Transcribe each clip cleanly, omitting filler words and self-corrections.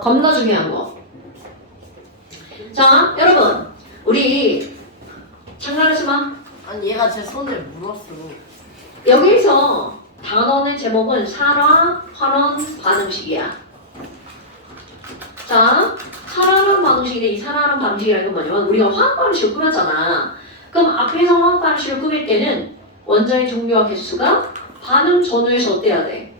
겁나 중요한 거. 자, 여러분, 우리 장난하지 마. 아니 얘가 제 손을 물었어. 여기서 단원의 제목은 산화, 환원, 반응식이야. 자, 산화하는 반응식인데 이 산화하는 반응식이라는 건 뭐냐면 우리가 화학 반응식을 꾸몄잖아. 그럼 앞에서 화학 반응식을 꾸밀 때는 원자의 종류와 개수가 반응 전후에서 어때야 돼?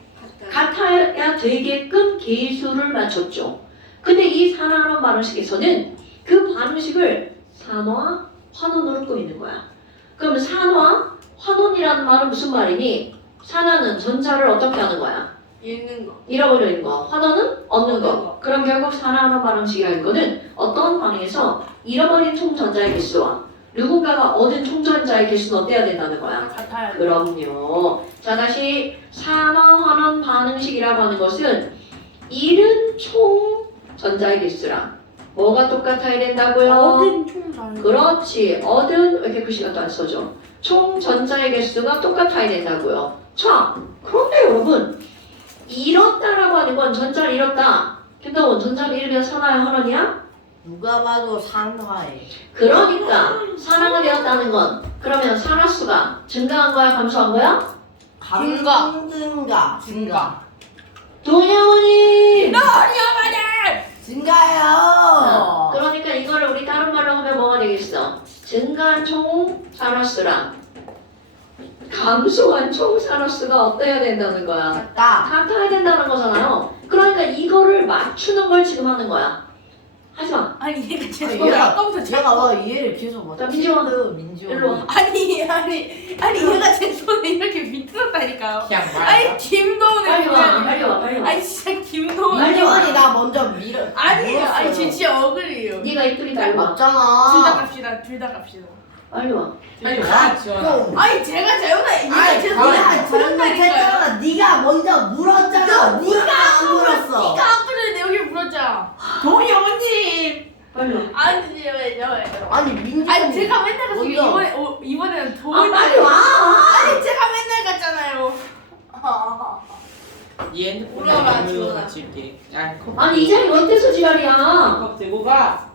같아야 되게끔 계수를 맞췄죠. 근데 이 산화하는 반응식에서는 그 반응식을 산화, 환원으로 꾸미는 거야. 그럼 산화, 환원이라는 말은 무슨 말이니? 산화는 전자를 어떻게 하는 거야? 읽는 거. 잃어버리는 거. 환원은 얻는 거. 그럼 결국 산화하는 반응식이라는 거는 어떤 반응에서 잃어버린 총전자의 개수와 누군가가 얻은 총전자의 개수는 어때야 된다는 거야? 같아야 돼. 그럼요. 자, 다시 산화환원 반응식이라고 하는 것은 잃은 총전자의 개수랑 뭐가 똑같아야 된다고요? 얻은 총잘. 그렇지. 얻은 왜 이렇게 글씨가 또 안 써져? 총 전자의 개수가 똑같아야 된다고요. 자, 그런데 여러분 잃었다라고 하는 건 전자를 잃었다. 그러니까 전자를 잃으면 산화야 환원이야? 누가 봐도 산화해. 그러니까 산화가 되었다는 건 그러면 산화수가 증가한 거야 감소한 거야? 증가. 도영원이! 증가요. 그러니까 이거를 우리 다른 말로 하면 뭐가 되겠어? 증가한 총 산화수랑 감소한 총 산화수가 어때야 된다는 거야? 같다. 같아야 된다는 거잖아요. 그러니까 이거를 맞추는 걸 지금 하는 거야. 하지 마. 아니 얘가 제 아니, 손을 얘가- 아까부터 제가 봐 얘를 계속 뭐 자, 민지원. 민지원. 일로 와. 아니 얘가 제 손을 이렇게 밑들었다니까요. 그냥 아니 김도훈을 빨리 와. 보여야 빨리 와. 빨리 와. 아니 진짜 김도훈. 민지원이 나 먼저 밀어. 아니에요. 아니 물었어요. 쟤 진짜 억울해요. 네가 이쁘니까 일로 와. 둘 다 맞잖아. 갑시다. 둘 다 갑시다. 빨리 와. 빨리 와 지원아. 아니 제가 잘못해. 아니 얘가 제 손을 내가 잘못했잖아. 네가 먼저 물었잖아. 네가 안 물었어. 니가 아까 여기 물었잖아. 도영님. 빨리 와. 아니 왜 아니 민지원. 아니 제가 맨날 가서 먼저. 이번에는 아 도훈이. 빨리 와. 아니 제가 맨날 갔잖아요. 네 핸드폰 물어봐, 내가 지원아. 같이 줄게. 아, 컵. 아니 이 자리 어때서 지랄이야? 컵 들고 가.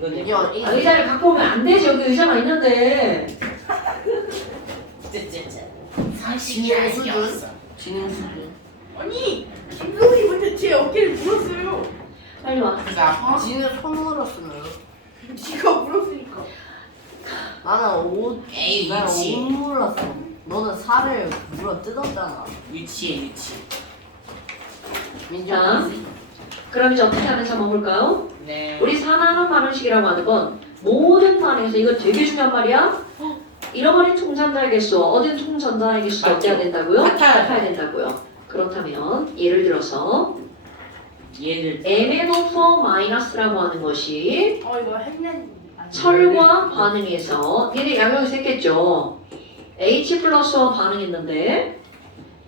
너 내. 민지원 아, 의자를 갖고 오면 안 되지. 여기 의자가 있는데. 진행 수준. 진행 수준. 아니 김도훈이 먼저 제 어깨를 물었어요. 빨리 와. 자, 진행 손 물었으면. 네가 물었으니까. 나는 옷. 에이 나는 옷 유치. 물었어. 너는 살을 물어 뜯었잖아. 유치해 유치. 민지원. 그럼 이제 어떻게 하면서 먹을까요? 네. 우리 산화하는 반응식이라고 하는 건 모든 반응에서 이거 되게 중요한 말이야. 잃어버린 총전자의 개수, 얻은 총전자의 개수가 맞죠. 어때야 된다고요? 같아야 된다고요. 그렇다면 예를 들어서 얘를 MnO4 마이너스라고 하는 것이 이거 했는데. 철과 반응해서 얘네 양형이 생겼죠. H 플러스와 반응했는데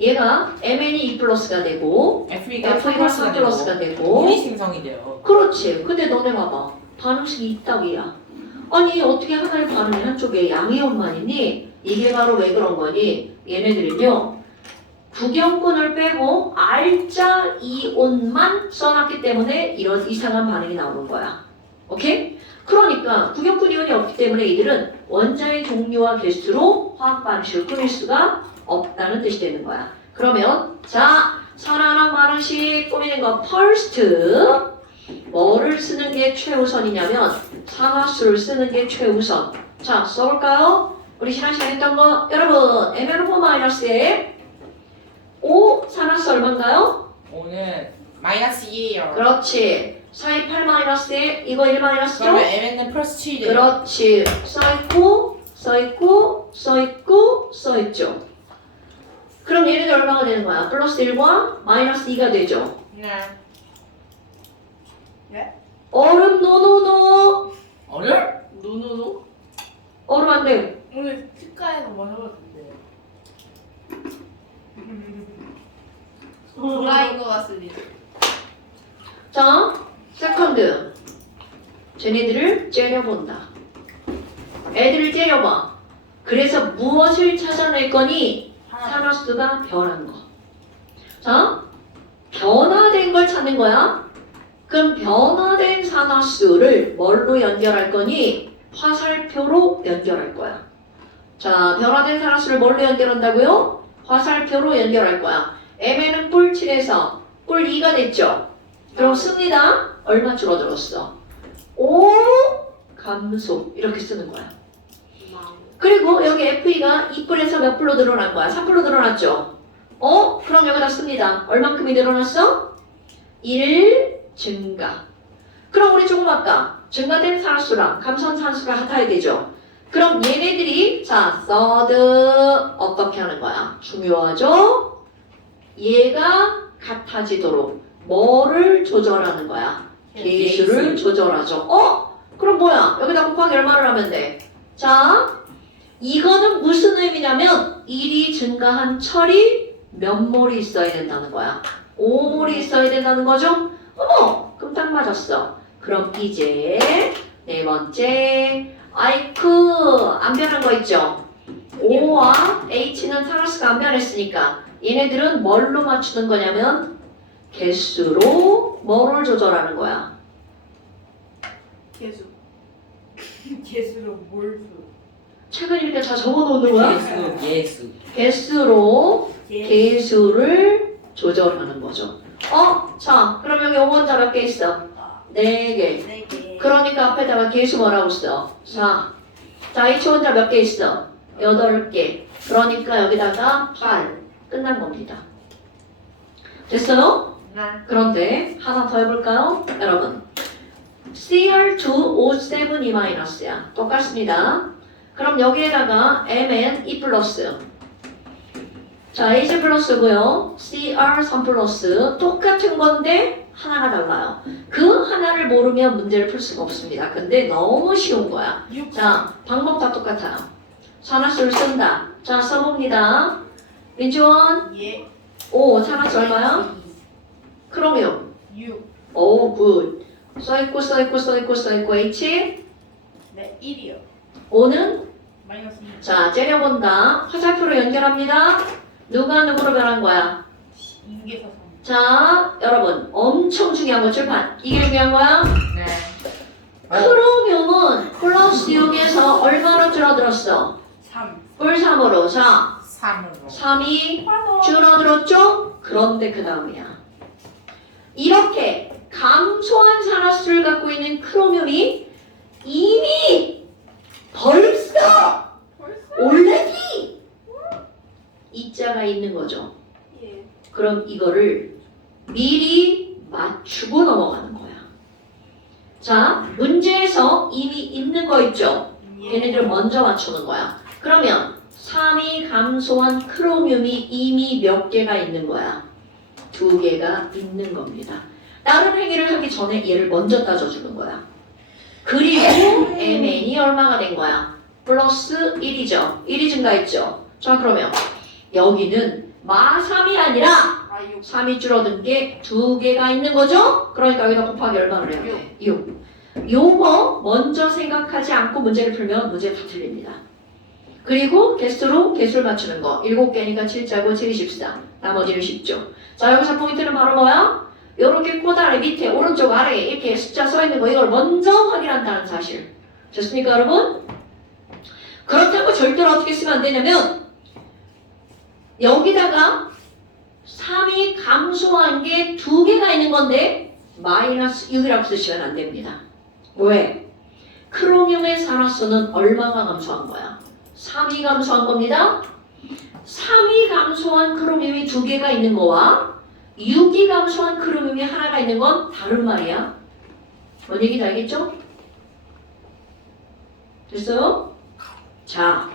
얘가 Mn이 2 플러스가 되고 F가 F가 4 플러스가 되고 물이 생성이 돼요. 그렇지. 근데 너네 봐봐. 반응식이 있다기야. 아니 어떻게 하나의 반응이 한쪽에 양이온만 있니? 이게 바로 왜 그런 거니? 얘네들은요. 구경꾼을 빼고 R자 이온만 써놨기 때문에 이런 이상한 반응이 나오는 거야. 오케이? 그러니까 구경꾼 이온이 없기 때문에 이들은 원자의 종류와 개수로 화학 반응식을 꾸밀 수가 없다는 뜻이 되는 거야. 그러면 자, 산화랑 반응식 꾸미는 거 first 뭐를 쓰는 게 최우선이냐면 산화수를 쓰는 게 최우선. 자, 써볼까요? 우리 지난 시간에 했던 거 여러분 MnO4-에 O 산화수 얼마인가요? 오늘 마이너스 2예요. 그렇지. 428 마이너스에 이거 1 마이너스죠? 그러면 M는 플러스 7이에요. 그렇지. 써있고 써있고 써있고 써있죠. 그럼 얘네들 얼마가 되는 거야? 플러스 1과 마이너스 2가 되죠. 네. 얼음 노노노. 얼음? 노노노? 얼음 안 돼. 오늘 치과에서 마셔봤는데. 도라인 것 같습니다. 자, 세컨드. 쟤네들을 째려본다. 애들을 째려봐. 그래서 무엇을 찾아낼 거니? 산화수가 변한 거. 자, 받는 거야? 그럼 변화된 산화수를 뭘로 연결할 거니? 화살표로 연결할 거야. 자, 변화된 산화수를 뭘로 연결한다고요? 화살표로 연결할 거야. M에는 뿔 7에서 뿔 2가 됐죠? 그럼 씁니다. 얼마 줄어들었어? 5 감소. 이렇게 쓰는 거야. 그리고 여기 FE가 2뿔에서 몇 뿔로 늘어난 거야? 3뿔로 늘어났죠? 그럼 여기다 씁니다. 얼만큼이 늘어났어? 1 증가. 그럼 우리 조금 아까 증가된 산수랑 감소한 산수가 같아야 되죠? 그럼 얘네들이 자, third 어떻게 하는 거야? 중요하죠? 얘가 같아지도록 뭐를 조절하는 거야? 개수를 조절하죠. 그럼 뭐야? 여기다 곱하기 얼마를 하면 돼? 자, 이거는 무슨 의미냐면 1이 증가한 철이 몇 몰이 있어야 된다는 거야? 5몰이 있어야 된다는 거죠? 그럼 딱 맞았어. 그럼 이제 네 번째 안 변한 거 있죠? O와 H는 산화수가 안 변했으니까 얘네들은 뭘로 맞추는 거냐면 개수로 뭐를 조절하는 거야? 개수. 개수로 몰수. 책을 이렇게 다 적어놓는 거야? 예수. 개수로 개수를 조절하는 거죠. 자, 그럼 여기 5원자 몇 개 있어? 4개. 4개. 그러니까 앞에다가 개수 뭐라고 써? 4. 자, H원자 몇 개 있어? 8개. 그러니까 여기다가 8. 끝난 겁니다. 됐어요? 그런데 하나 더 해볼까요? 여러분. Cr2O7E-야. 똑같습니다. 그럼 여기에다가 Mn E 플러스. 자, H 플러스고요. Cr3 플러스. 똑같은 건데 하나가 달라요. 그 하나를 모르면 문제를 풀 수가 없습니다. 근데 너무 쉬운 거야. 자, 방법 다 똑같아요. 산화수를 쓴다. 자, 써봅니다. 민주원. 예. 오, 산화수 얼마야? 크로미움. 6. 오, 굿. 써있고 H. 네, 1이요. O는? 마이너스 2. 자, 째려본다. 화살표로 연결합니다. 누가 누구로 변한 거야? 6에서 3. 자, 여러분. 엄청 중요한 거 출판. 이게 중요한 거야? 네. 크로뮴은 플러스 6에서 얼마로 줄어들었어? 3. 뿔 3으로. 자, 3으로. 3이 줄어들었죠? 그런데 그 다음이야. 이렇게 감소한 산화수를 갖고 있는 크로뮴이 이미 벌써 올레디 이자가 있는 거죠. 예. 그럼 이거를 미리 맞추고 넘어가는 거야. 자, 문제에서 이미 있는 거 있죠? 얘네들 먼저 맞추는 거야. 그러면 3이 감소한 크로뮴이 이미 몇 개가 있는 거야? 2개가 있는 겁니다. 다른 행위를 하기 전에 얘를 먼저 따져주는 거야. 그리고 MN이 얼마가 된 거야? 플러스 1이죠. 1이 증가했죠. 자, 그러면 여기는 마3이 아니라 3이 줄어든 게 2개가 있는 거죠? 그러니까 여기다 곱하기 얼마를 해야 돼? 6. 요거 먼저 생각하지 않고 문제를 풀면 문제 다 틀립니다. 그리고 개수로 개수를 맞추는 거. 7개니까 7자고 7이 14. 나머지는 10죠. 자, 여기서 포인트는 바로 뭐야? 요렇게 꼬다리 밑에 오른쪽 아래에 이렇게 숫자 써있는 거 이걸 먼저 확인한다는 사실. 됐습니까, 여러분? 그렇다고 절대로 어떻게 쓰면 안 되냐면 여기다가 3이 감소한 게 2개가 있는 건데 마이너스 6이라고 쓰시면 안 됩니다. 왜? 크로뮴의 산화수는 얼마가 감소한 거야? 3이 감소한 겁니다. 3이 감소한 크로뮴이 2개가 있는 거와 6이 감소한 크로뮴이 하나가 있는 건 다른 말이야. 뭔 얘기인지 알겠죠? 됐어요? 자,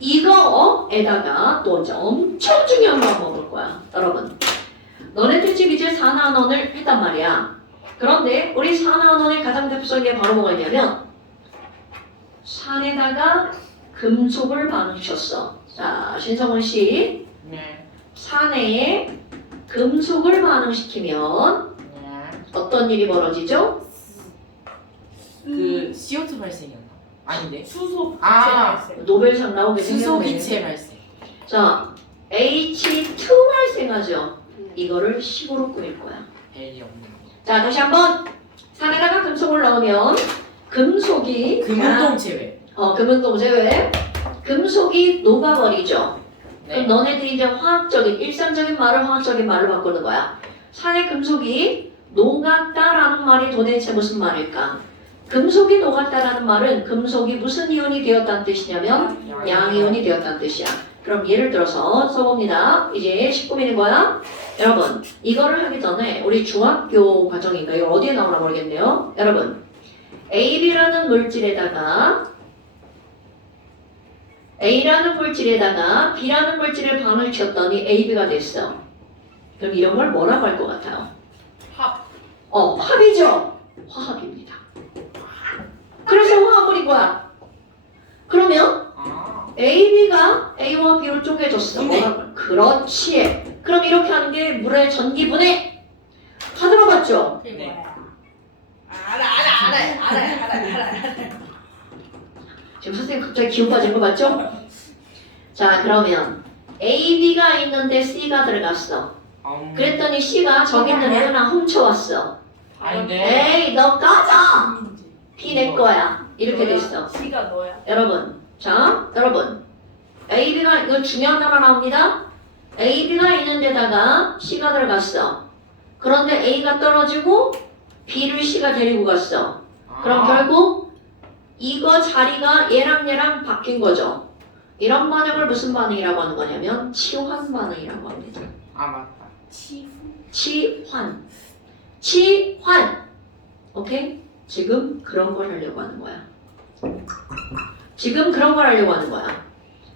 이거에다가 또 이제 엄청 중요한 거 한번 볼 거야. 여러분, 너네들 집 이제 산화원을 했단 말이야. 그런데 우리 산화원의 가장 대표적인 게 바로 뭐가 있냐면 산에다가 금속을 반응시켰어. 자, 신성훈 씨. 네. 산에 금속을 반응시키면 네. 어떤 일이 벌어지죠? 그 CO2 발생이었나? 아닌데. 수소 기체 아. 발생. 노벨상 나오게 수소 생겼네. 기체 발생. 자, H2 발생하죠. 이거를 식으로 꾸밀 거야. 벨이 없는 거. 자, 다시 한번 산에다가 금속을 넣으면 금속이 금운동 제외. 금운동 제외. 금속이 녹아버리죠. 네. 그럼 너네들이 이제 화학적인 일상적인 말을 화학적인 말로 바꾸는 거야. 산의 금속이 녹았다라는 말이 도대체 무슨 말일까? 금속이 녹았다라는 말은 금속이 무슨 이온이 되었다는 뜻이냐면 양이온이 되었다는 뜻이야. 그럼 예를 들어서 써봅니다. 이제 19분인 거야. 여러분, 이거를 하기 전에 우리 중학교 과정인가 이거 어디에 나오나 모르겠네요. 여러분, AB라는 물질에다가 A라는 물질에다가 B라는 물질을 반을 쳤더니 AB가 됐어. 그럼 이런 걸 뭐라고 할 것 같아요? 합. 합이죠. 화합입니다. 그래서 화합물인 거야. 그러면 아. AB가 A와 B로 쪼개졌어. 분해. 그렇지. 그럼 이렇게 하는 게 물의 전기분해. 다 들어봤죠? 그게 네. 뭐야? 알아. 지금 선생님 갑자기 기운 빠진 거 맞죠? 자, 그러면 AB가 있는데 C가 들어갔어. 그랬더니 C가 저기 있는 애 하나 훔쳐왔어. 아닌데. 에이, 너 꺼져! B 내 거야. 이렇게 됐어. C가 너야. 여러분, 자, 여러분. AB가, 이거 중요한 단어 나옵니다. AB가 있는 데다가 C가 들어갔어. 그런데 A가 떨어지고 B를 C가 데리고 갔어. 그럼 결국 이거 자리가 얘랑 바뀐 거죠. 이런 반응을 무슨 반응이라고 하는 거냐면 치환 반응이라고 합니다. 아 맞다. 치환. 오케이? 지금 그런 걸 하려고 하는 거야. 지금 그런 걸 하려고 하는 거야.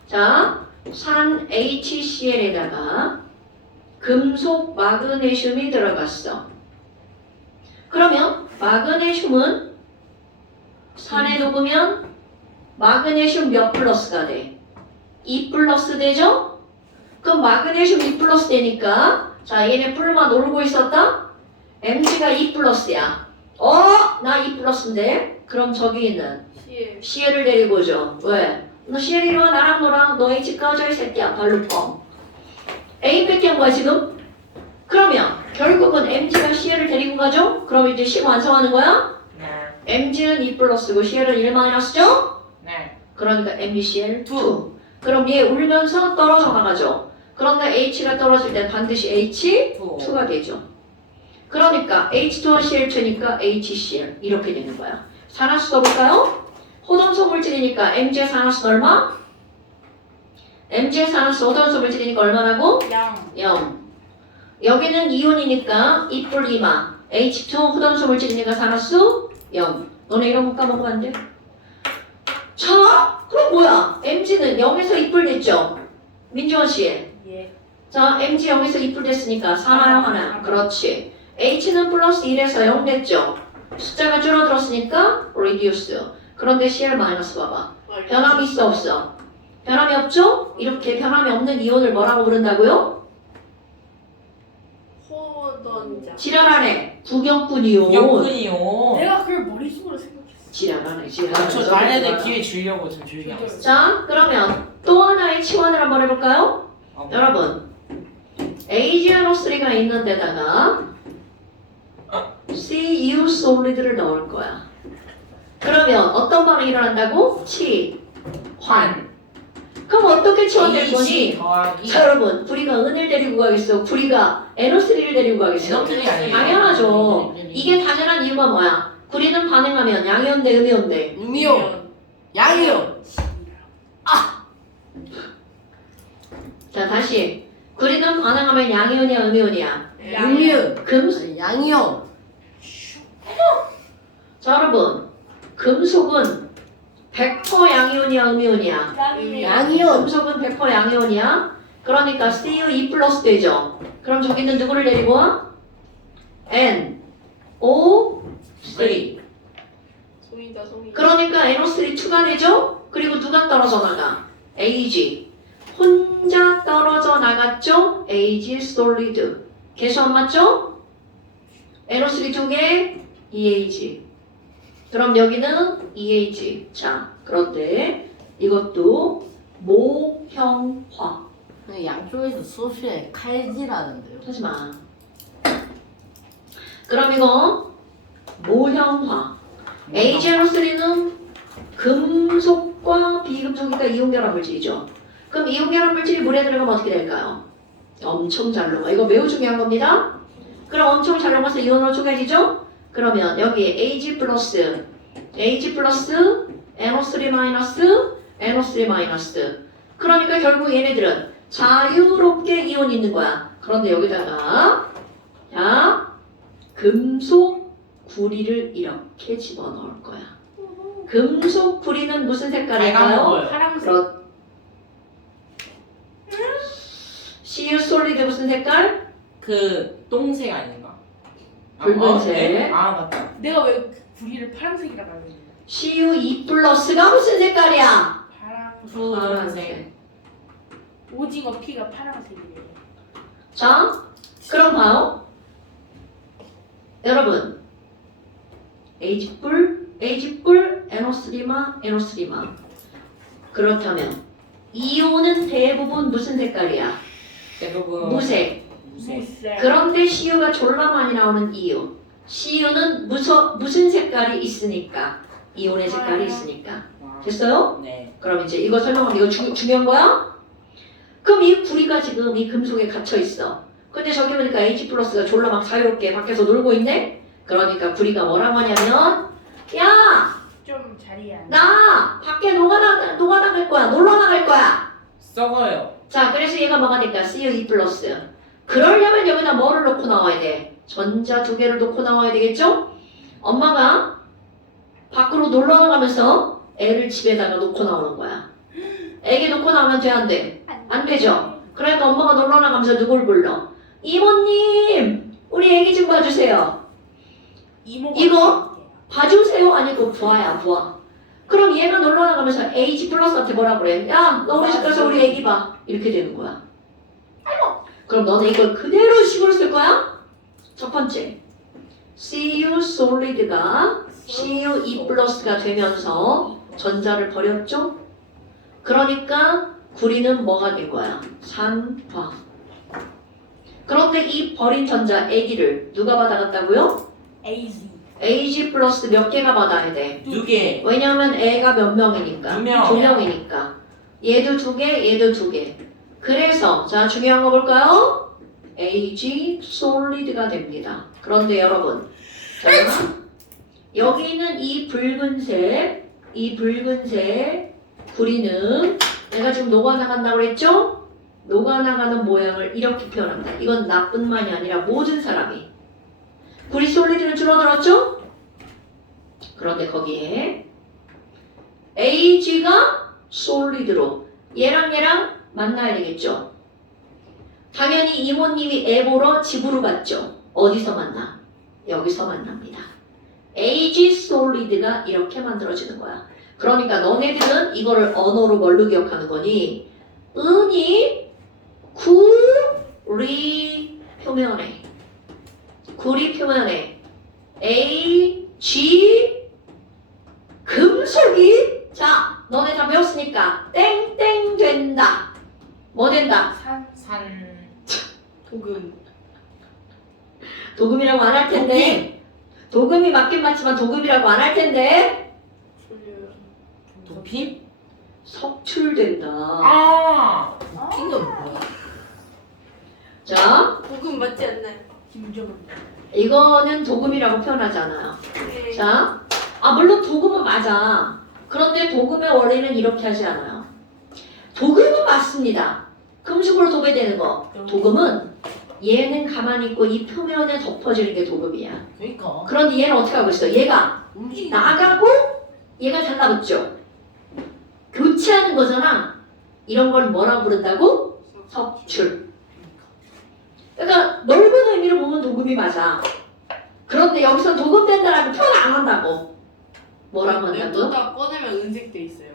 자, 산 HCl에다가 금속 마그네슘이 들어갔어. 그러면 마그네슘은 산에 녹으면 마그네슘 몇 플러스가 돼? 2 플러스 되죠? 그럼 마그네슘 2 플러스 되니까 자, 얘네 풀만 오르고 있었다? Mg가 2 플러스야. 나 2 플러스인데? 그럼 저기 있는 C. CL을 데리고 오죠. 왜? 너 CL 이리 와, 나랑 너랑 너 H 꺼져 이 새끼야. 발로 뻥. A 뺏긴 거야 지금? 그러면 결국은 Mg가 CL을 데리고 가죠? 그럼 이제 식 완성하는 거야? 네. Mg는 2 플러스고 CL은 1 마이너스죠? 네. 그러니까 MgCl2. 그럼 얘 울면서 떨어져 나가죠. 그런데 H가 떨어질 때 반드시 H2가 되죠. 그러니까 H2와 CL2니까 HCl 이렇게 되는 거야. 산화수 써볼까요? 호동소 물질이니까 Mg의 산화수는 얼마? Mg의 산화수 호동소 물질이니까 얼마라고? 양. 0. 여기는 이온이니까 2뿔 2마. H2 호동소 물질이니까 산화수 0. 너네 이런 거 까먹으면 안 돼? 자, 그럼 뭐야? Mg는 0에서 2뿔 됐죠? 민주원 씨. 예. 자, Mg 0에서 2뿔 됐으니까 산화형 하나. 그렇지. H는 플러스 1에서 0 됐죠? 숫자가 줄어들었으니까 reduce. 그런데 Cl 마이너스 봐봐. 변함이 있어 없어? 변함이 없죠? 이렇게 변함이 없는 이온을 뭐라고 부른다고요? 호던자. 지랄하네. 구경꾼 이온. 영근이요. 내가 그걸 머릿속으로 생각했어. 지랄하네. 저 말애들 기회 주려고 좀 조용히 하고 있어. 자, 그러면 또 하나의 치환을 한번 해볼까요? 여러분, AgNO3가 있는 데다가 Cu solid를 넣을 거야. 그러면 어떤 반응이 일어난다고? 치환. 그럼 어떻게 치환될 거니? 더하기. 자, 여러분, 구리가 은을 데리고 가겠어? 구리가 NO3를 데리고 가겠어? NO3 아니에요. 당연하죠. 이게 당연한 이유가 뭐야? 구리는 반응하면 양이온 대 음이온 대 음이온. 양이온. 자, 다시. 구리는 반응하면 양이온이야, 음이온이야? 음이온. 금, 양이온. 자, 여러분. 금속은 100% 양이온이야, 음이온이야? 양이온. 금속은 100% 양이온이야? 그러니까 Cu2 플러스 되죠? 그럼 저기는 누구를 데리고 와? N, O, 3. 송이다. 그러니까 NO3 추가되죠? 그리고 누가 떨어져 나가? Ag. 혼자 떨어져 나갔죠? Ag solid. 개수 안 맞죠? NO3 두 개, EAG. 그럼 여기는 EAG. 자, 그런데 이것도 모형화. 양쪽에서 수업시간에 칼질하는데요. 하지 마. 그럼 이거 모형화. AgNO3는 금속과 비금속이니까 이온결합 물질이죠. 그럼 이온결합 물질이 물에 들어가면 어떻게 될까요? 엄청 잘 녹아. 이거 매우 중요한 겁니다. 그럼 엄청 잘 녹아서 이온으로 쪼개지죠? 그러면 여기 Ag 플러스 NO3 마이너스 NO3 마이너스. 그러니까 결국 얘네들은 자유롭게 이온이 있는 거야. 그런데 여기다가 자 금속 구리를 이렇게 집어넣을 거야. 금속 구리는 무슨 색깔일까요? 먹어요. 파란색. 그렇. CU 솔리드 무슨 색깔? 그 똥색 아닌가? 붉은색. 네? 아 맞다. 내가 왜 구리를 파란색이라고 알고 있냐? CU2 플러스가 무슨 색깔이야? 푸른색. 오징어 피가 파란색이에요. 자, 그럼 봐요. 여러분, H뿔, NO3마. 그렇다면 이온은 대부분 무슨 색깔이야? 대부분 무색. 무색. 그런데 CU가 졸라 많이 나오는 이유. CU는 무슨 색깔이 있으니까? 이온의 색깔이 있으니까. 됐어요? 네. 그럼 이제 이거 설명하면 이거 중요한 거야? 그럼 이 구리가 지금 이 금속에 갇혀 있어. 근데 저기 보니까 H 플러스가 졸라 막 자유롭게 밖에서 놀고 있네? 그러니까 구리가 뭐라고 하냐면, 야! 좀 자리야. 나 밖에 녹아나갈 거야. 놀러 나갈 거야. 썩어요. 자, 그래서 얘가 뭐가 될까? CU2 플러스. 그러려면 여기다 뭐를 놓고 나와야 돼? 전자 두 개를 놓고 나와야 되겠죠? 엄마가 밖으로 놀러 나가면서 애를 집에다가 놓고 나오는 거야. 애기 놓고 나오면 돼, 안 돼? 안 되죠? 그러니까 엄마가 놀러 나가면서 누굴 불러? 이모님! 우리 애기 좀 봐주세요. 이모가 이거? 봐주세요? 아니고 부하야, 부하. 그럼 얘가 놀러 나가면서 H 플러스한테 뭐라 그래? 야, 너 우리 집 가서 우리 애기 봐. 이렇게 되는 거야. 그럼 너는 이걸 그대로 식으로 쓸 거야? 첫 번째, CU solid가 CU2 플러스가 되면서 전자를 버렸죠? 그러니까 구리는 뭐가 된 거야? 산화. 그런데 이 버린 전자 Ag를 누가 받아갔다고요? AZ. Ag 플러스 몇 개가 받아야 돼? 2개. 왜냐하면 애가 몇 명이니까? 두 명. 2명이니까. 얘도 2개, 얘도 2개. 그래서 자 중요한 거 볼까요? Ag solid가 됩니다. 그런데 여러분, 자 여기 있는 이 붉은색 구리는 내가 지금 녹아나간다고 그랬죠? 녹아나가는 모양을 이렇게 표현합니다. 이건 나뿐만이 아니라 모든 사람이. 구리 솔리드는 줄어들었죠? 그런데 거기에 Ag가 솔리드로 얘랑 만나야 되겠죠? 당연히 이모님이 애 보러 집으로 갔죠? 어디서 만나? 여기서 만납니다. Ag 솔리드가 이렇게 만들어지는 거야. 그러니까 너네들은 이거를 언어로 뭘로 기억하는 거니? 은이 구리 표면에 Ag 금속이 자 너네 다 배웠으니까 땡땡 된다. 뭐 된다? 산. 도금. 도금이라고 안 할 텐데. 도금이 맞긴 맞지만 도금이라고 안 할 텐데. 도피? 석출된다. 아. 도피는 뭐야? 자 도금 맞지 않나요? 김정은. 이거는 도금이라고 표현하잖아요. 네. 자, 물론 도금은 맞아. 그런데 도금의 원리는 이렇게 하지 않아요. 도금은 맞습니다. 금속으로 도배되는 거. 도금은 얘는 가만히 있고 이 표면에 덮어지는 게 도금이야. 그러니까. 그런데 얘는 어떻게 하고 있어? 얘가 움직이. 나가고 얘가 달라붙죠. 교체하는 거잖아. 이런 걸 뭐라고 부른다고? 석출. 그러니까 넓은 의미로 보면 도금이 맞아. 그런데 여기서 도금된다라고 표현 안 한다고. 뭐라고 한다고? 냅뒀다 꺼내면 은색 돼 있어요.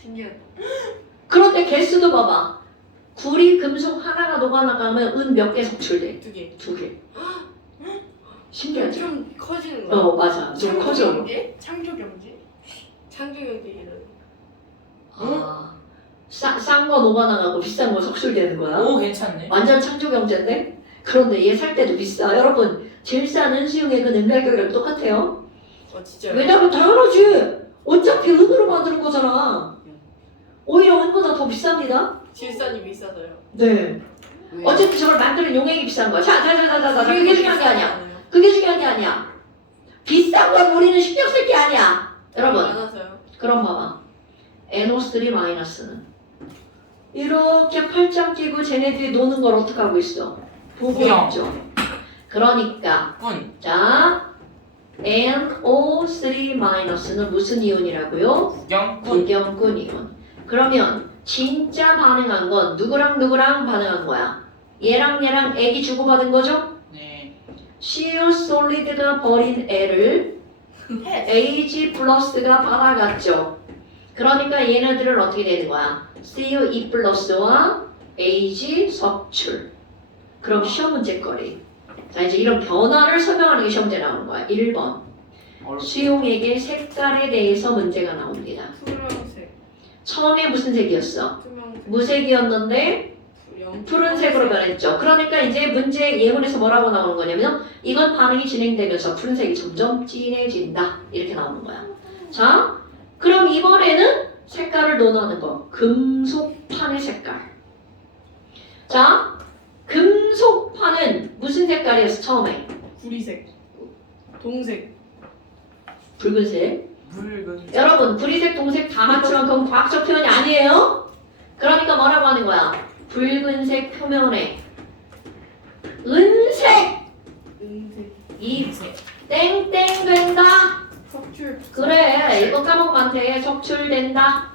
신기하다. 그런데 개수도 봐봐. 구리 금속 하나가 녹아나가면 은 몇 개 석출돼? 2개. 2개. 신기하지? 좀 커지는 거. 맞아. 좀 커져. 경제? 창조 경제? 창조 경제 이런. 싼 거 녹아나가고 비싼 거 석출되는 거야. 오 괜찮네. 완전 창조 경제인데? 그런데 얘 살 때도 비싸. 여러분 제일 싼 은수용의 그 냉갈격이랑 똑같아요. 진짜요? 왜냐면 당연하지. 어차피 은으로 만드는 거잖아. 오히려 은보다 더 비쌉니다. 질산이 비싸서요. 네. 어쨌든 저걸 만드는 용액이 비싼 거야. 자. 그게 중요한 게 아니야. 그게 중요한 게 아니야. 비싼 건 우리는 신경 쓸 게 아니야. 여러분 많아서요. 그럼 봐봐. NO3 마이너스는 이렇게 팔짱 끼고 쟤네들이 노는 걸 어떻게 하고 있어? 보고 그냥. 있죠. 그러니까 군. 자 NO3 마이너스는 무슨 이온이라고요? 구경꾼. 구경꾼 이온. 그러면 진짜 반응한 건 누구랑 반응한 거야? 얘랑 액이 주고받은 거죠? 네. CU 솔리드가 버린 애를 AG 플러스가 받아갔죠. 그러니까 얘네들은 어떻게 되는 거야? CU2 플러스와 AG 섭출. 그럼 시험 문제거리. 자 이제 이런 변화를 설명하는 게 시험 문제 나오는 거야. 1번. 수용액의 색깔에 대해서 문제가 나옵니다. 투명색. 처음에 무슨 색이었어? 투명색. 무색이었는데 푸른색으로 변했죠. 그러니까 이제 문제 예문에서 뭐라고 나오는 거냐면 이건 반응이 진행되면서 푸른색이 점점 진해진다. 이렇게 나오는 거야. 자, 그럼 이번에는 색깔을 논하는 거. 금속판의 색깔. 자, 금속판은 무슨 색깔이었어 처음에? 구리색. 동색. 붉은색. 붉은. 여러분 구리색, 동색 다 맞추면 그건 과학적 표현이 아니에요. 그러니까 뭐라고 하는 거야? 붉은색 표면에 은색 은색. 이 땡땡 된다. 섭출. 그래 이거 까먹으면 안 돼. 적출된다.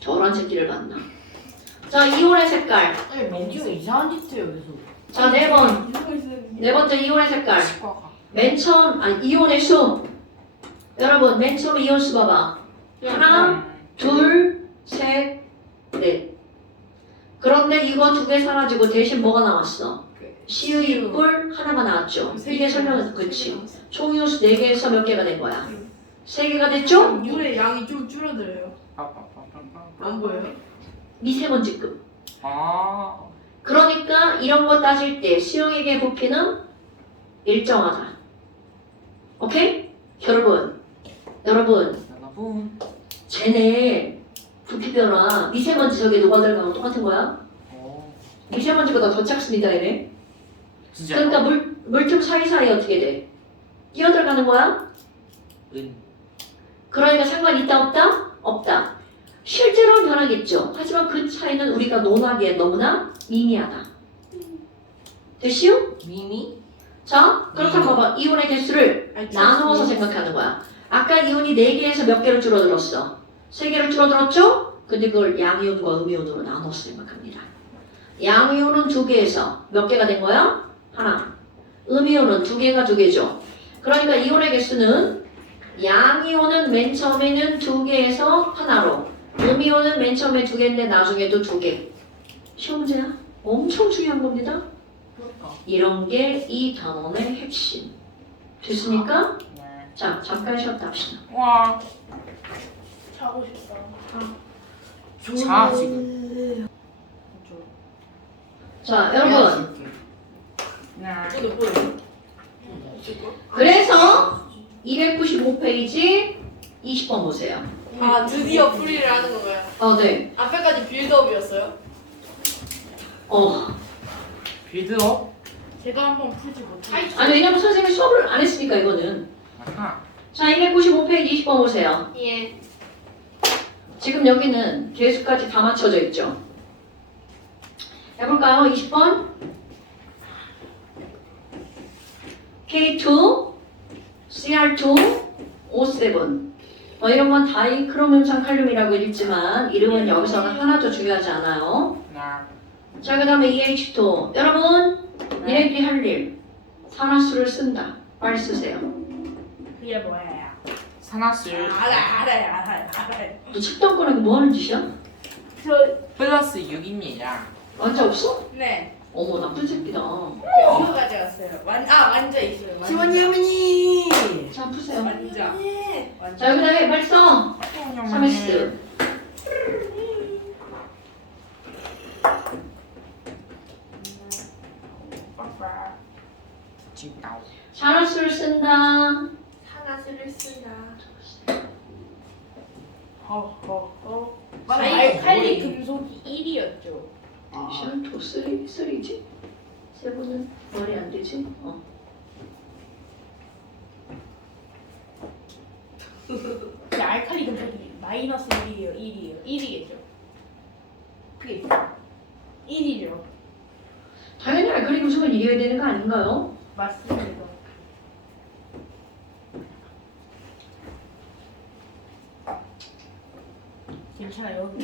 저런 새끼를 봤나. 자 이온의 색깔. 아니 민지가 이상한 짓 해요 계속. 자 4번. 이러고 있어요. 네 번째 이온의 색깔. 치과가. 맨 처음 이온의 수. 여러분 맨 처음 이온 수 봐봐. 하나, 둘, 셋, 넷. 그런데 이거 2개 사라지고 대신 뭐가 나왔어? CU 이꼴 하나가 나왔죠. 이게 설명은 그치. 총 이온수 4개에서 몇 개가 된 거야? 3개가 됐죠? 물의 양이 좀 줄어들어요. 안 보여요? 미세먼지급. 아. 그러니까 이런 거 따질 때 수용액의 부피는 일정하다. 오케이? 여러분 여러분. 쟤네 부피 변화 미세먼지 저기 녹아들어가면 똑같은 거야? 오. 미세먼지보다 더 작습니다 얘네. 진짜. 그러니까 물틈 사이사이 어떻게 돼? 끼어들어가는 거야? 은. 그러니까 상관 있다 없다? 없다. 실제로는 변하겠죠. 하지만 그 차이는 우리가 논하기에 너무나 미미하다. 됐시요? 미미? 자, 그렇다면 봐봐. 이온의 개수를 나누어서 생각하는 거야. 아까 이온이 4개에서 몇 개로 줄어들었어? 3개로 줄어들었죠? 근데 그걸 양이온과 음이온으로 나눠서 생각합니다. 양이온은 2개에서 몇 개가 된 거야? 하나. 음이온은 2개가 2개죠. 그러니까 이온의 개수는 양이온은 맨 처음에는 2개에서 하나로, 음이온은 맨 처음에 2개인데 나중에도 2개. 시험 문제야? 엄청 중요한 겁니다. 이런 게 이 단원의 핵심. 됐습니까? 네. 자, 잠깐 쉬었다 합시다. 와. 자고 싶다. 자, 지금. 자, 여러분. 네. 뭐예요? 그래서 295페이지 20번 보세요. 아 드디어 풀이를 하는 건가요? 네. 앞에까지 빌드업이었어요? 빌드업. 제가 한번 풀지 못해요. 아니, 왜냐면 선생님이 수업을 안 했으니까, 이거는. 아하. 자, 295페이지 20번 보세요. 예. 지금 여기는 개수까지 다 맞춰져 있죠. 해볼까요? 20번. K2, CR2, O7. 이런 건 다이크로면산 칼륨이라고 읽지만 이름은 여기서는 하나도 중요하지 않아요. 네. 자, 그 다음에 EH2. 여러분, 얘네들이 할 일. 산화수를 쓴다. 빨리 쓰세요. 그게 뭐예요? 산화술. 알아요. 너 책도 안 꺼내고 뭐 하는 짓이야? 저 플러스 6입니다. 완자 없어? 네. 어머, 나쁜 새끼다. 이거 가져왔어요. 완자 있어요. 완자. 시원이 어머니. 자, 푸세요. 완자. 자, 여기다 해. 빨리 써. 3S. 칭따오. 산화수를 쓴다. 산화수를 쓴다. 허허허. 알칼리 금속이 1이었죠. 시간 2, 3지? 세븐은 말이 안 되지? 근데 알칼리 금속이 마이너스 1이에요. 1이에요. 1이겠죠. 그게 1이죠. 당연히 알칼리 금속은 이겨야 되는 거 아닌가요? 맞습니다. 괜찮아요.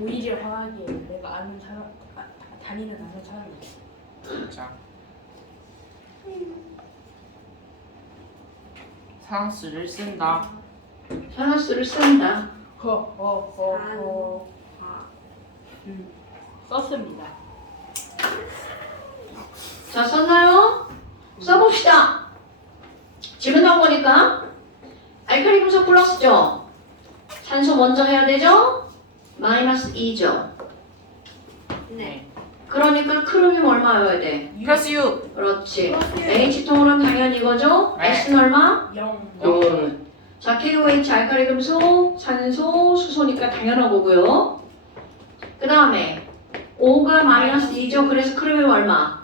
오히려 화학이 내가 아는 사람, 다니는 아는 사람이 있어. 진짜. 산화수를 쓴다. 산화수를 쓴다. 허허허허. 썼습니다. 자, 썼나요? 써봅시다. 질문 나온 거니까. 알칼리 금속 플러스죠? 산소 먼저 해야 되죠? 마이너스 2죠. 네. 그러니까 크롬이면 얼마여야 돼? 플러스 6. 그렇지. H통으로는 당연히 이거죠? 네. S는 얼마? 0. 굿. 자, KOH 알칼리 금속, 산소, 수소니까 당연한 거고요. 그 다음에 O가 마이너스 2죠? 그래서 크롬이면 얼마?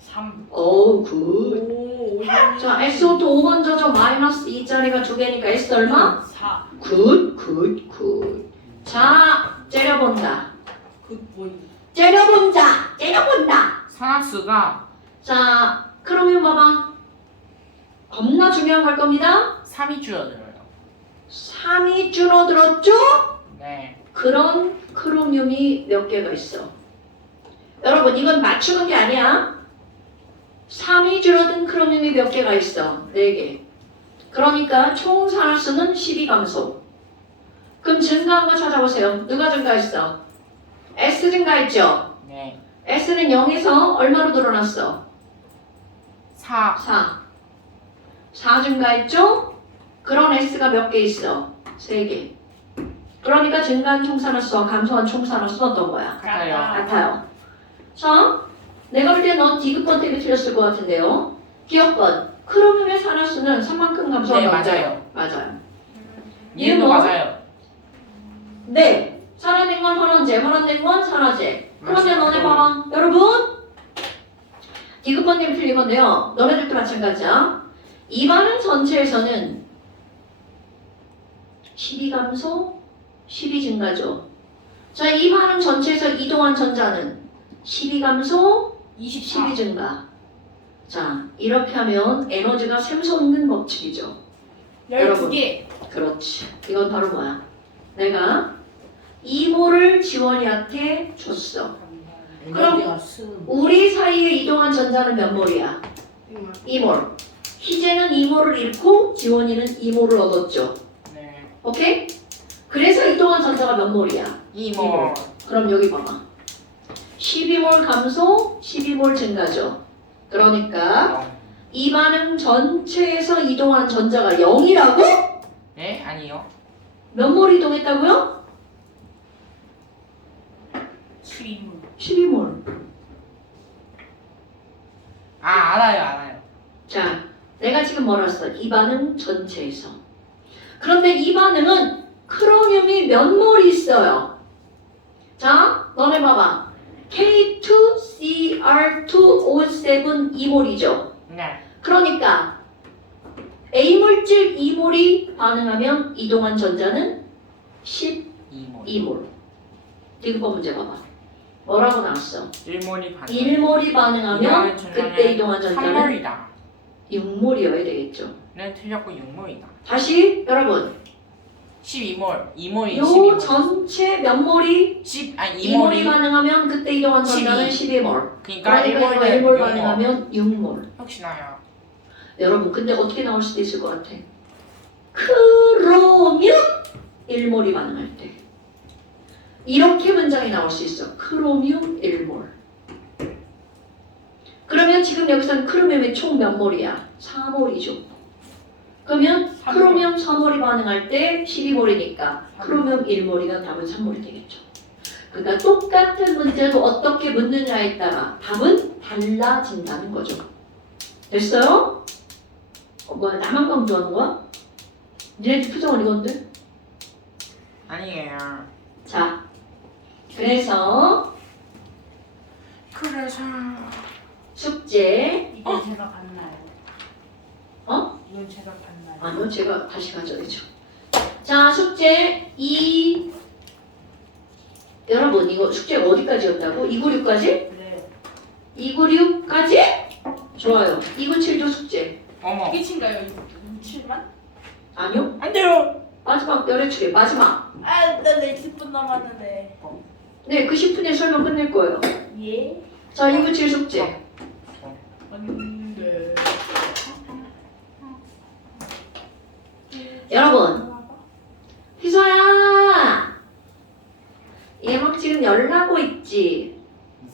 3. 어우, 굿. 오. 자, SO2 5 먼저죠? 마이너스 2짜리가 두 개니까 S 얼마? 4. 굿, 굿, 굿. 자, 째려본다. 굿보이. 째려본다. 째려본다. 산화수가 자, 크롬이um 봐봐. 겁나 중요한 걸 겁니다. 3이 줄어들어요. 3이 줄어들었죠? 네. 그런 크로뮴이 몇 개가 있어. 여러분, 이건 맞추는 게 아니야. 3이 줄어든 크로뮴이 몇 개가 있어. 4개. 그러니까 총 산화수는 12감소. 그럼 증가한 거 찾아보세요. 누가 증가했어? S 증가했죠? 네. S는 0에서 얼마로 늘어났어? 4. 4 증가했죠? 그런 S가 몇 개 있어? 3개. 그러니까 증가한 총산화수와 감소한 총산화수는 어떤 거야? 같아요. 같아요. 자, 내가 볼 때 넌 디귿번 때문에 틀렸을 것 같은데요. 기억번. 크로뮴의 산화수는 3만큼 감소한 네, 거 맞아요. 맞아요. 얘도 뭐? 맞아요. 네. 산화된 건 환원제, 환원된 건 산화제. 그런데 맞아요. 너네 봐봐. 여러분. 디귿번 때문에 틀린 건데요. 너네들도 마찬가지야. 이 반응 전체에서는 12감소, 12 증가죠. 자, 이 반응 전체에서 이동한 전자는 12감소, 24. 12 증가. 자, 이렇게 하면 에너지가 샘솟는 법칙이죠. 12개. 그렇지. 이건 바로 뭐야? 내가 이모를 지원이한테 줬어. 그럼 우리 사이에 이동한 전자는 몇 몰이야? 2몰. 희재는 2몰을 잃고 지원이는 2몰을 얻었죠. 네. 오케이? 그래서 이동한 전자가 몇 몰이야? 2몰. 그럼 여기 봐봐. 12몰 감소, 12몰 증가죠. 그러니까 이 반응 전체에서 이동한 전자가 0이라고? 네? 아니요. 몇 몰 이동했다고요? 12물. 12몰. 아, 알아요. 자, 내가 지금 뭐라 했어? 이 반응 전체에서. 그런데 이 반응은 크로뮴이 몇 몰이 있어요? 자, 너네 봐봐. K2CR2O7 2몰이죠. 네. 그러니까 A물질 2몰이 반응하면 이동한 전자는 2몰. 12몰. 디귿번 문제 봐봐. 뭐라고 나왔어? 1몰이 반응. 1몰이 반응하면 그때 이동한 전자는 3몰이다. 6몰이어야 되겠죠. 네, 틀렸고 6몰이다. 다시 여러분, 12몰. 2몰이 요 12몰. 전체 몇 몰이 2몰이 2몰이 반응하면 그때 이동한 전자는 12몰. 그러니까 그러니까 1몰 이거 대 1몰 6몰. 반응하면 6몰. 혹시나요? 여러분, 근데 어떻게 나올 수도 있을 것 같아. 크로뮴 1몰이 반응할 때. 이렇게 문장이 나올 수 있어. 크로뮴 1몰. 그러면 지금 여기서는 크로뮴이 총 몇 몰이야? 4몰이죠. 그러면 3몰. 크로뮴 4몰이 반응할 때 12몰이니까 크로뮴 1몰이가 답은 3몰이 되겠죠. 그러니까 똑같은 문제도 어떻게 묻느냐에 따라 답은 달라진다는 거죠. 됐어요? 뭐야 나만 강조하는 거야? 니네들 표정은 이건데? 아니에요. 자 그래서 숙제 이건 제가 봤나요? 어? 이건 제가 봤나요? 아니요 제가 다시 가져야죠. 자 숙제 2 여러분 이거 숙제 어디까지였다고? 296까지? 네. 296까지? 좋아요. 297도 숙제. 어머. 끝인가요? 7만? 아니요. 안 돼요. 마지막 열애 추리 마지막. 아, 나 40분 남았는데. 네, 그 10분에 설명 끝낼 거예요. 예? 자, 297 숙제. 안돼. 여러분, 희소야. 얘 막 지금 열나고 있지.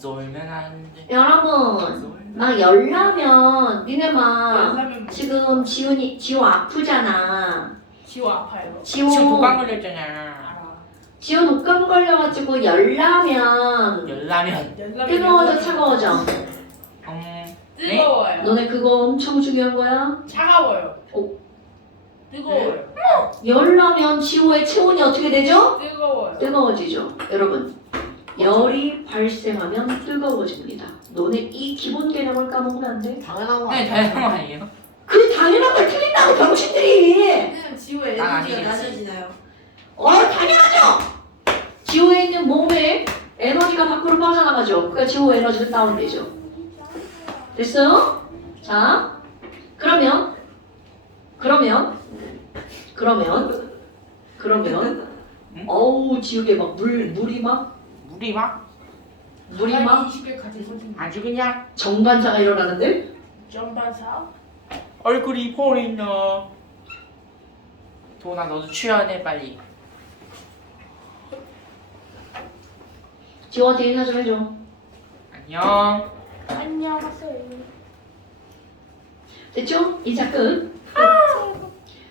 놀면 안 돼. 여러분, 막 열나면 니네 막 열나면 지금 지호 아프잖아. 지호 아파요. 지호 지금 독감 걸렸잖아. 알아. 지호 독감 걸려가지고 열나면 열라면. 뜨거워져 차가워져. 뜨거워요. 너네 그거 엄청 중요한 거야. 차가워요. 오. 뜨거워요. 열나면 지호의 체온이 어떻게 되죠? 뜨거워요. 뜨거워지죠. 여러분, 열이 발생하면 뜨거워집니다. 너네 이 기본 개념을 까먹으면 안 돼. 당연한 거 네, 아니야? 다양한 거 아니에요? 그 당연한 걸 틀린다고 병신들이. 왜냐면 지호의 난 에너지가 아니겠지. 낮아지나요? 당연하죠. 지호에 있는 몸에 에너지가 밖으로 빠져나가죠. 그러니까 지호 에너지는 다운되죠. 됐어요? 자, 그러면 응? 어우 지우개 막 물이 막 물이 막 이 시계 같은 선생님. 아주 그냥 정반사가 일어나는데 전반사. 얼굴이 보인다. 도나 너도 출연해 빨리. 지호한테 인사 좀 해줘. 안녕. 안녕하세요. 됐죠? 인사 끝.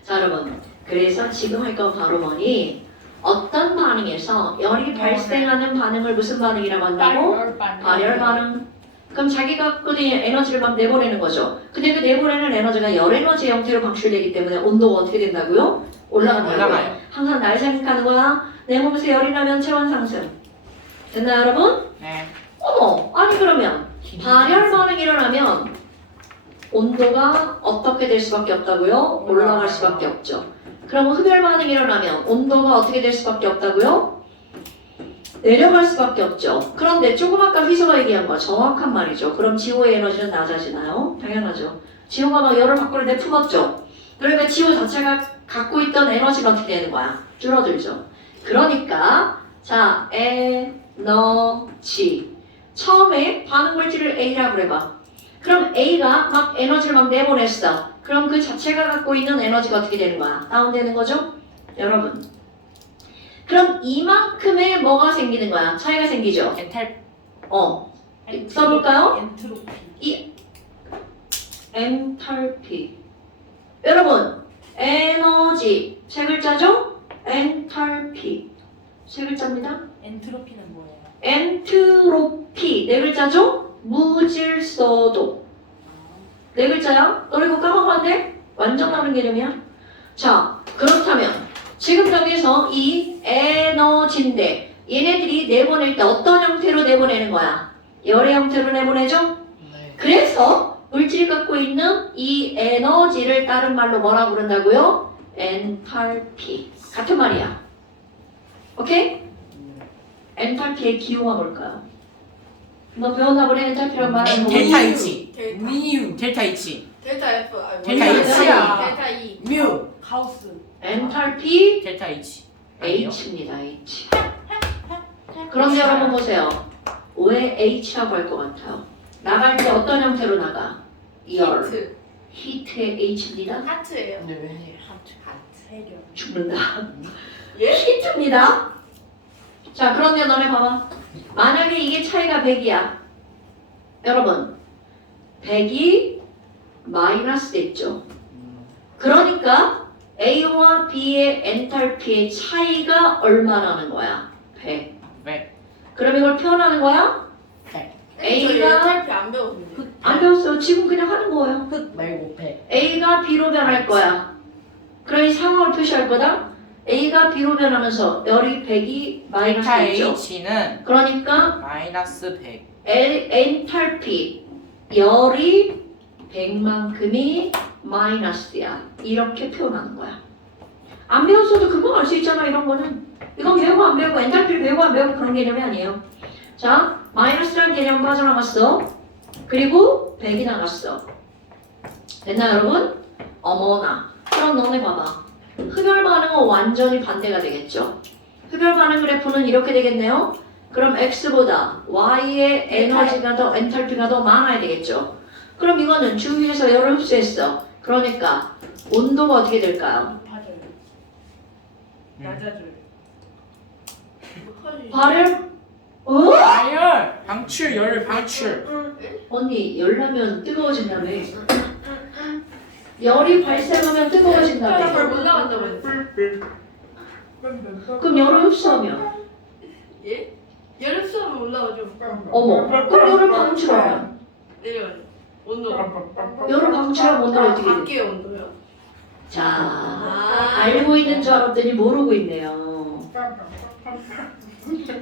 자 여러분, 그래서 지금 할 건 바로 뭐니? 어떤 반응에서 열이 발생하는 반응을 무슨 반응이라고 한다고? 발열 반응. 그럼 자기가 갖고 있는 에너지를 막 내보내는 거죠. 근데 그 내보내는 에너지가 열 에너지 형태로 방출되기 때문에 온도가 어떻게 된다고요? 올라간다고요. 올라가요. 항상 날 생각하는 거야. 내 몸에서 열이 나면 체온 상승. 됐나요 여러분? 네. 어머, 아니 그러면 발열 반응이 일어나면 온도가 어떻게 될 수밖에 없다고요? 올라갈 수밖에 없죠. 그럼 흡열 반응이 일어나면 온도가 어떻게 될 수밖에 없다고요? 내려갈 수밖에 없죠. 그런데 조금 아까 휘소가 얘기한 거 정확한 말이죠. 그럼 지호의 에너지는 낮아지나요? 당연하죠. 지호가 막 열을 밖으로 내뿜었죠. 그러니까 지호 자체가 갖고 있던 에너지가 어떻게 되는 거야? 줄어들죠. 그러니까 자 에너지 처음에 반응 물질을 A라고 해봐. 그럼 A가 막 에너지를 막 내보냈어. 그럼 그 자체가 갖고 있는 에너지가 어떻게 되는 거야? 다운되는 거죠? 여러분. 그럼 이만큼의 뭐가 생기는 거야? 차이가 생기죠? 엔탈 써볼까요? 엔트로피. 엔탈피. 여러분, 에너지 세 글자죠? 엔탈피. 세 글자입니다. 엔트로피는 뭐예요? 엔트로피 네 글자죠? 무질서도 네 글자야? 너네 그거 까먹으면 안 돼? 완전 다른 개념이야. 자 그렇다면 지금 여기서 이 에너지인데 얘네들이 내보낼 때 어떤 형태로 내보내는 거야? 열의 형태로 내보내죠? 네. 그래서 물질이 갖고 있는 이 에너지를 다른 말로 뭐라고 부른다고요? 엔탈피. 같은 말이야. 오케이? 엔탈피의 기호가 뭘까요? 너 배웠나 보네. 엔탈피라고 말하는 거. 델타 H. 미유 델타 H. 델타 F 델타 H야. 델타 E. 뮤 가우스. 엔탈피 델타 H. 아니에요? H입니다. H. 그런데 여러분 보세요. 왜 H라고 할 것 같아요? 나갈 때 어떤 형태로 나가? 열. 히트 히트의 H입니다. 하트예요. 네. 세력. 죽는다. 예? 히트입니다. 자, 그런데 너네 봐봐. 만약에 이게 차이가 100이야. 여러분, 100이 마이너스 됐죠. 그러니까 A와 B의 엔탈피의 차이가 얼마나는 거야? 100. 네. 그럼 이걸 표현하는 거야? 네. A가 탈피 안 배웠는데. 안 배웠어요. 지금 그냥 하는 거예요. 흑 말고 배. A가 B로 변할 거야. 그러니 상황을 표시할 거다. A가 B로 변하면서 열이 100이 마이너스 타 되죠. H는 그러니까 마이너스 100. 엔탈피 열이 100만큼이 마이너스야. 이렇게 표현하는 거야. 안 배웠어도 금방 알 수 있잖아. 이런 거는. 이건 배우고 안 배우고 엔탈피를 배우고 안 배우고 그런 개념이 아니에요. 자, 마이너스라는 개념 빠져나갔어. 그리고 100이 나갔어. 됐나 여러분? 어머나. 그럼 너네 봐봐. 흡열 반응은 완전히 반대가 되겠죠. 흡열 반응 그래프는 이렇게 되겠네요. 그럼 X보다 Y의 에너지가 더 엔탈피가 더 많아야 되겠죠. 그럼 이거는 주위에서 열을 흡수했어. 그러니까 온도가 어떻게 될까요? 높아져요. 음. 낮아져요. 발열? 어? 발열! 방출, 열 방출. 언니 열나면 뜨거워진다며. 열이 발생하면 뜨거워진다며. 잘 올라간다고 했어. 그럼 열을 흡수하면 예? 열을 흡수하면 올라가죠. 어머. 그럼 열을 방출하면 내려가요. 온도. 열을 방출하면 온도가 어떻게 돼? 밖에 온도요. 자, 알고 있는 줄 알았더니 모르고 있네요.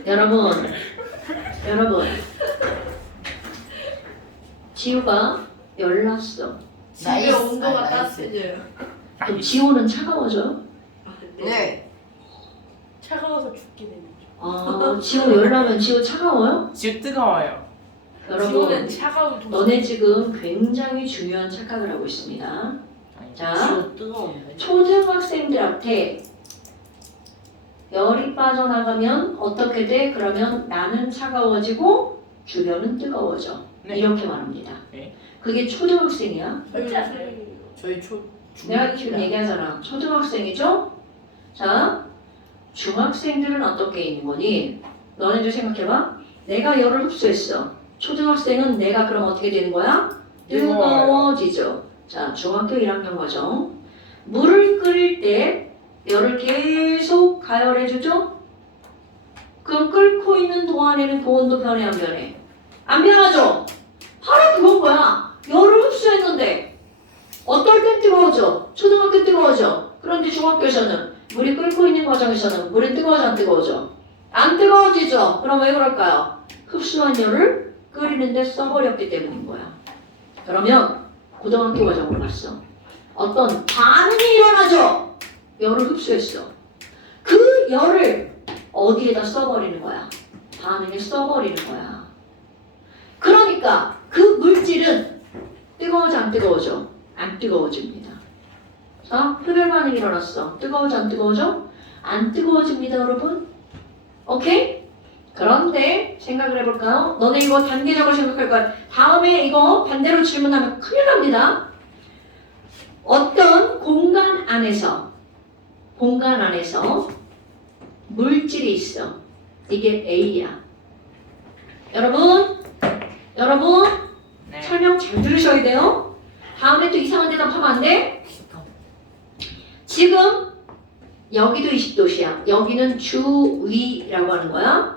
여러분, 지우가 열났어. 집에 나이스. 온도가 나이스. 따뜻해져요. 그럼 지우는 차가워져? 네. 차가워서 죽게 되는 죠. 아, 지우 열나면 지우 차가워요? 지금 뜨거워요. 지우는 여러분, 차가운 도. 너네 지금 굉장히 중요한 착각을 하고 있습니다. 자, 지금 뜨거운데. 초등학생들한테 열이 빠져나가면 어떻게 돼? 그러면 나는 차가워지고 주변은 뜨거워져. 네. 이렇게 말합니다. 네. 그게 초등학생이야. 저희 내가 지금 얘기하잖아. 초등학생이죠? 자, 중학생들은 어떻게 있는 거니? 너네들 생각해봐. 내가 열을 흡수했어. 초등학생은 내가 그럼 어떻게 되는 거야? 뜨거워지죠. 자, 중학교 1학년 과정. 물을 끓일 때 열을 계속 가열해주죠? 그럼 끓고 있는 동안에는 그 온도 변해 안 변해? 안 변하죠? 바로 그건 거야. 열을 흡수했는데 어떨 땐 뜨거워져? 초등학교 뜨거워져. 그런데 중학교에서는 물이 끓고 있는 과정에서는 물이 뜨거워져 안 뜨거워져? 안 뜨거워지죠? 그럼 왜 그럴까요? 흡수한 열을 끓이는데 써버렸기 때문인 거야. 그러면 고등학교 과정으로 갔어. 어떤 반응이 일어나죠? 열을 흡수했어. 그 열을 어디에다 써버리는 거야? 반응에 써버리는 거야. 그러니까 그 물질은 뜨거워져 안 뜨거워져? 안 뜨거워집니다. 자, 흡열 반응이 일어났어. 뜨거워져 안 뜨거워져? 안 뜨거워집니다, 여러분. 오케이? 그런데 생각을 해볼까요? 너네 이거 단계적으로 생각할 거야. 다음에 이거 반대로 질문하면 큰일 납니다. 어떤 공간 안에서 물질이 있어. 이게 A야. 여러분 네. 설명 잘 들으셔야 돼요. 다음에 또 이상한 대답하면 안 돼. 지금 여기도 20도씨야. 여기는 주위라고 하는 거야.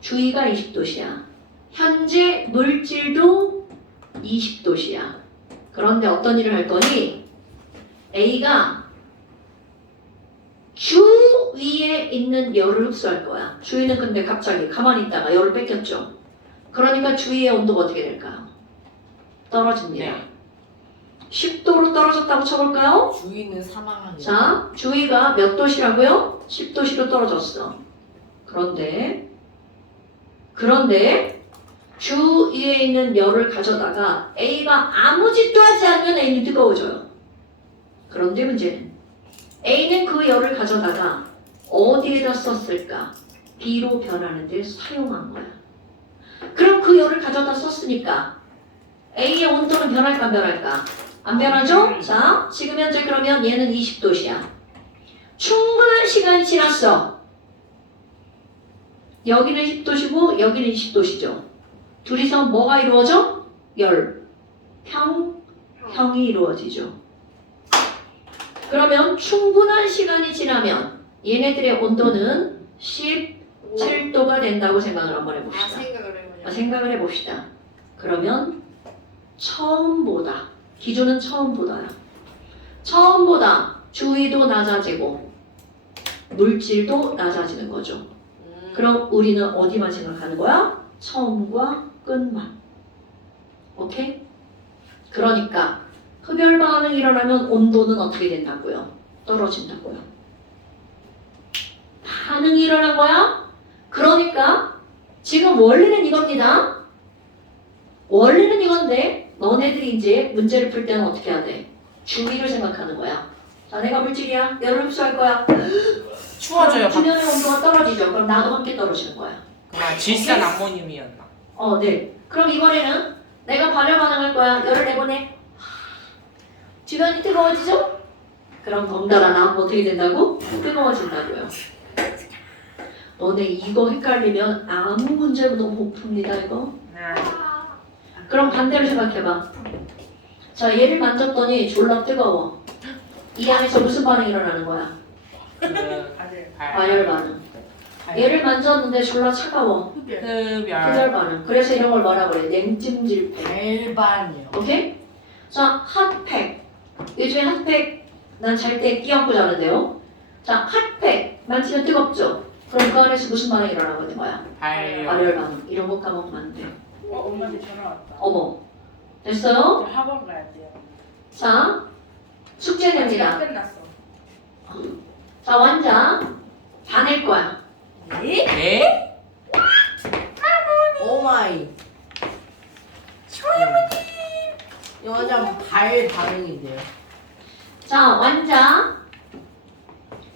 주위가 20도씨야. 현재 물질도 20도씨야. 그런데 어떤 일을 할 거니? A가 주위에 있는 열을 흡수할 거야. 주위는 근데 갑자기 가만히 있다가 열을 뺏겼죠. 그러니까 주위의 온도가 어떻게 될까요? 떨어집니다. 네. 10도로 떨어졌다고 쳐볼까요? 주인은 사망하는. 자, 주위가 몇 도시라고요? 10도시로 떨어졌어. 그런데 주위에 있는 열을 가져다가 A가 아무 짓도 하지 않으면 A는 뜨거워져요. 그런데 문제는 A는 그 열을 가져다가 어디에다 썼을까? B로 변하는 데 사용한 거야. 그럼 그 열을 가져다 썼으니까 A의 온도는 변할까 안 변할까? 안 변하죠? 자, 지금 현재 그러면 얘는 20도씨야. 충분한 시간이 지났어. 여기는 10도시고 여기는 20도시죠. 둘이서 뭐가 이루어져? 형이 이루어지죠. 그러면 충분한 시간이 지나면 얘네들의 온도는 17도가 된다고 생각을 한번 해봅시다. 생각을 해보자. 생각을 해봅시다. 그러면 처음보다 기준은 처음보다야. 처음보다 주위도 낮아지고 물질도 낮아지는 거죠. 그럼 우리는 어디만 생각하는 거야? 처음과 끝만. 오케이? 그러니까 흡열 반응이 일어나면 온도는 어떻게 된다고요? 떨어진다고요. 반응이 일어난 거야? 그러니까 지금 원리는 이겁니다. 원리는 이건데 너네들이 이제 문제를 풀 때는 어떻게 해야 돼? 주위를 생각하는 거야. 자, 내가 물질이야. 열을 흡수할 거야. 추워져요. 주변의 온도가 떨어지죠. 그럼 나도 함께 떨어지는 거야. 그만 질산 암모늄이었나? 네. 그럼 이번에는 내가 발열 반응할 거야. 열을 내보내. 주변이 뜨거워지죠? 그럼 덩달아 나 어떻게 된다고? 뜨거워진다고요. 너네 이거 헷갈리면 아무 문제도 못 풉니다 이거. 네. 그럼 반대로 생각해봐. 자, 얘를 만졌더니 졸라 뜨거워. 이 안에서 무슨 반응이 일어나는 거야? 발열 반응. 얘를 만졌는데 졸라 차가워. 흡열. 흡열 반응. 그래서 이런 걸 뭐라 그래? 냉찜질팩. 일반이요. 오케이? 자, 핫팩. 요즘에 핫팩 난 잘 때 끼얹고 자는데요. 자, 핫팩 만지면 뜨겁죠? 그럼 그 안에서 무슨 반응이 일어나는 거야? 발열. 발열 반응. 이런 거 까먹으면 안 돼. 엄마한테 전화 왔다. 어머. 됐어요? 저 학원 가야 돼요. 자, 숙제 시간 됩니다. 끝났어. 자, 완자 다 낼 거야. 네? 오마이. 이거 완전 발 반응인데요. 자, 완자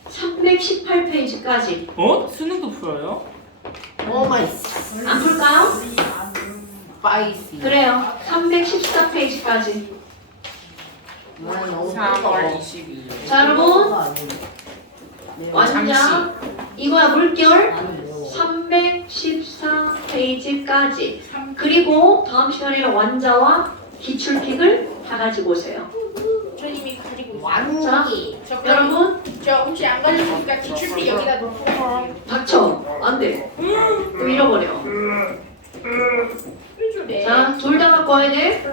318페이지까지 어? 수능도 풀어요? 오마이. 안 풀까요? 스파이시. 그래요. 314페이지까지. 3월 22일. 자, 여러분 완자 잠시. 이거야 물결 아니요. 314페이지까지. 그리고 다음 시간에는 완자와 기출픽을 다 가지고 오세요. 저 이미 가지고 있어요. 완기. 여러분 저 혹시 안 가지니까 기출비 여기다 놓고 갈게요. 닥쳐. 안 돼. 또 잃어버려. 네. 자, 둘 다 갖고 와야 돼.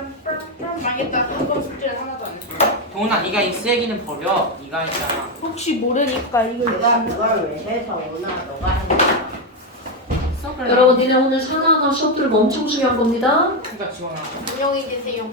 망했다. 학원 숙제를 하나도 안 했어. 동훈아, 네가 이 쓰레기는 버려. 네가 했잖아. 혹시 모르니까 이걸 내가 그걸 왜 해서 오늘 너가 하는 거야? 써, 그래. 여러분, 니네 오늘 하나하나 수업들 엄청 중요한 겁니다. 그러니까 지원아. 안녕히 계세요.